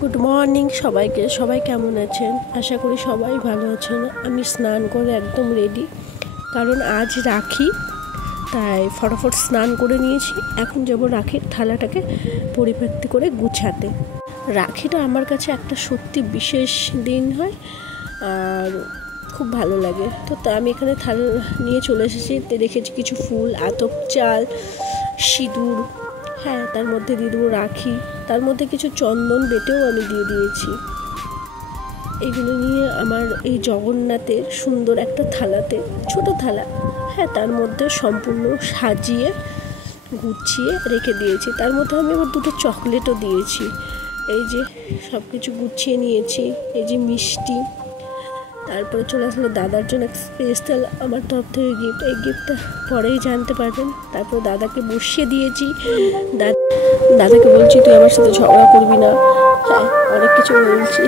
Good morning সবাইকে। সবাই কেমন আছেন? আশা করি সবাই ভালো আছেন। আমি স্নান করে একদম রেডি, কারণ আজ রাখি, তাই ফটাফট স্নান করে নিয়েছি। এখন যাব রাখির থালাটাকে পরিপাটি করে গুছাতে। রাখিটা আমার কাছে একটা সত্যি বিশেষ দিন হয় আর খুব ভালো লাগে। তো আমি এখানে থালা নিয়ে চলে এসেছি। দেখেছি কিছু ফুল, আতপ চাল, সিঁদুর, হ্যাঁ তার মধ্যে দিয়ে দেবো রাখি, তার মধ্যে কিছু চন্দন বেটেও আমি দিয়ে দিয়েছি। এগুলো নিয়ে আমার এই জগন্নাথের সুন্দর একটা থালাতে, ছোট থালা, হ্যাঁ তার মধ্যে সম্পূর্ণ সাজিয়ে গুছিয়ে রেখে দিয়েছি। তার মধ্যে আমি আবার দুটো চকলেটও দিয়েছি। এই যে সব কিছু গুছিয়ে নিয়েছি। এই যে মিষ্টি, তারপরে চলে আসলো দাদার জন্য স্পেশাল আমার তরফ থেকে গিফট। এই গিফটটা পরেই জানতে পারবেন। তারপর দাদাকে বসিয়ে দিয়েছি। দাদাকে বলছি তুই আমার সাথে ঝগড়া করবি না, হ্যাঁ অনেক কিছু বলছি।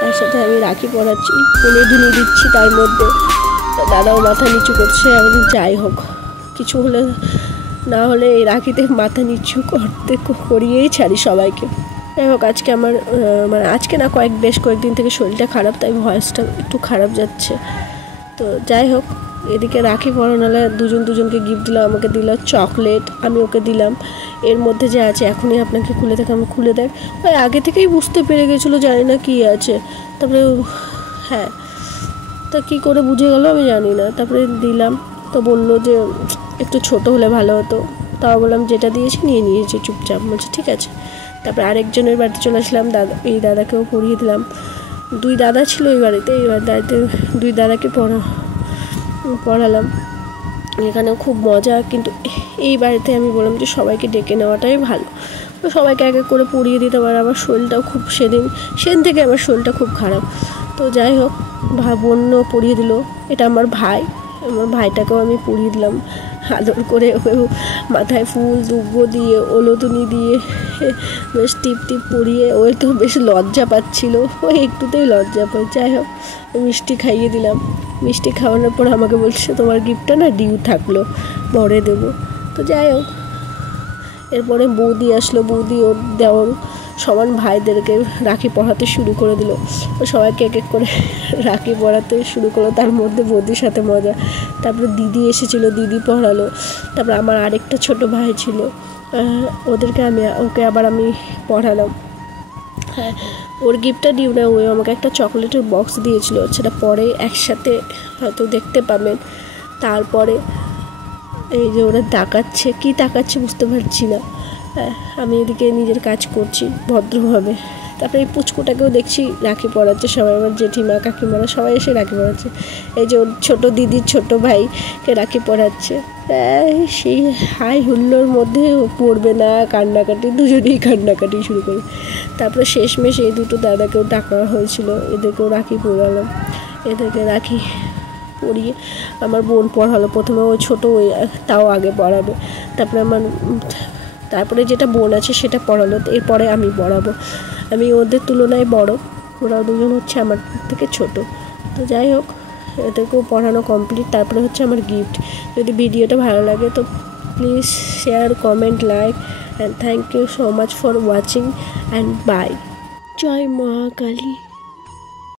তার সাথে আমি রাখি পরাচ্ছি, কোলে ঢুনি দিচ্ছি তার মধ্যে। দাদাও মাথা নিচু করছে। আমি যাই হোক, কিছু হলে না হলে এই রাখিতে মাথা নিচু করিয়েই ছাড়ি সবাইকে। যাই হোক, আজকে আমার আজকে না বেশ কয়েকদিন থেকে শরীরটা খারাপ, তাই ভয়েসটা একটু খারাপ যাচ্ছে। তো যাই হোক, এদিকে রাখি পরানোলে দুজনকে গিফট দিলাম। আমাকে দিল চকলেট, আমি ওকে দিলাম। এর মধ্যে যে আছে এখনই আপনাকে খুলে দেখ, আমি খুলে দেখ। ওই আগে থেকেই বুঝতে পেরে গেছিলো, জানি না কী আছে। তারপরে হ্যাঁ, তা কী করে বুঝে গেল আমি জানি না। তারপরে দিলাম, তো বললো যে একটু ছোট হলে ভালো হতো। তাও বললাম যেটা দিয়েছি নিয়েছি চুপচাপ। বলছে ঠিক আছে। তারপরে আরেকজনের বাড়িতে চলে আসলাম, এই দাদাকেও পরিয়ে দিলাম। দুই দাদা ছিল এই বাড়িতে, দুই দাদাকে পড়ালাম। এখানেও খুব মজা, কিন্তু এই বাড়িতে আমি বললাম যে সবাইকে ডেকে নেওয়াটাই ভালো। তো সবাইকে এক এক করে পরিয়ে দিতে পারে। আমার শরীরটাও খুব সেদিন থেকে আমার শরীরটা খুব খারাপ। তো যাই হোক, বোনও পরিয়ে দিল। এটা আমার ভাইটাকেও আমি পরিয়ে দিলাম আদর করে। ওকেও মাথায় ফুল দুব্বো দিয়ে ওলতুনি দিয়ে বেশ টিপ পরিয়ে, ওই তো বেশ লজ্জা পাচ্ছিল, ওই একটুতেই লজ্জা পায়। যাই হোক, মিষ্টি খাইয়ে দিলাম। মিষ্টি খাওয়ানোর পর আমাকে বলছে তোমার গিফটটা না ডিউ থাকলো, পরে দেবো। তো যাই হোক, এরপরে বৌদি আসলো। বৌদি ওর দেওয়ার সমান ভাইদেরকে রাখি পরাতে শুরু করে দিল। ও সবাইকে এক এক করে রাখি পরাতে শুরু করলো। তার মধ্যে বৌদির সাথে মজা। তারপরে দিদি এসেছিলো, দিদি পরালো। তারপরে আমার আরেকটা ছোট ভাই ছিল, ওকে আবার আমি পড়ালাম। হ্যাঁ, ওর গিফটটা দিও না, ওই আমাকে একটা চকলেটের বক্স দিয়েছিল, সেটা পরে একসাথে হয়তো দেখতে পাবেন। তারপরে এই যে ওরা কি তাকাচ্ছে বুঝতে পারছি না। হ্যাঁ, আমি এদিকে নিজের কাজ করছি ভদ্রভাবে। তারপরে এই পুচকুটাকেও দেখছি রাখি পরাচ্ছে সবাই, আমার জেঠিমা কাকিমারা সবাই এসে রাখি পরাচ্ছে। এই যে ওর ছোটো দিদির ছোট ভাইকে রাখি পরাচ্ছে। সেই হাই হুল্লোর মধ্যে পড়বে না, কান্নাকাটি, দুজনেই কান্নাকাটি শুরু করে। তারপরে শেষমেশ এই দুটো দাদাকেও ডাকা হয়েছিল, এদেরকেও রাখি পরালাম। এদেরকে রাখি পরিয়ে আমার বোন পড়ালো। প্রথমে ওই ছোটো, তাও আগে পড়াবে। তারপরে যেটা বোন আছে সেটা পড়ালো। এরপরে আমি পড়াবো। আমি ওদের তুলনায় বড়, ওরা দুজন হচ্ছে আমার থেকে ছোট। তো যাই হোক, এদেরকেও পড়ানো কমপ্লিট। তারপরে হচ্ছে আমার গিফট। যদি ভিডিওটা ভালো লাগে তো please share, comment, like and thank you so much for watching and bye. জয় মহাকালী।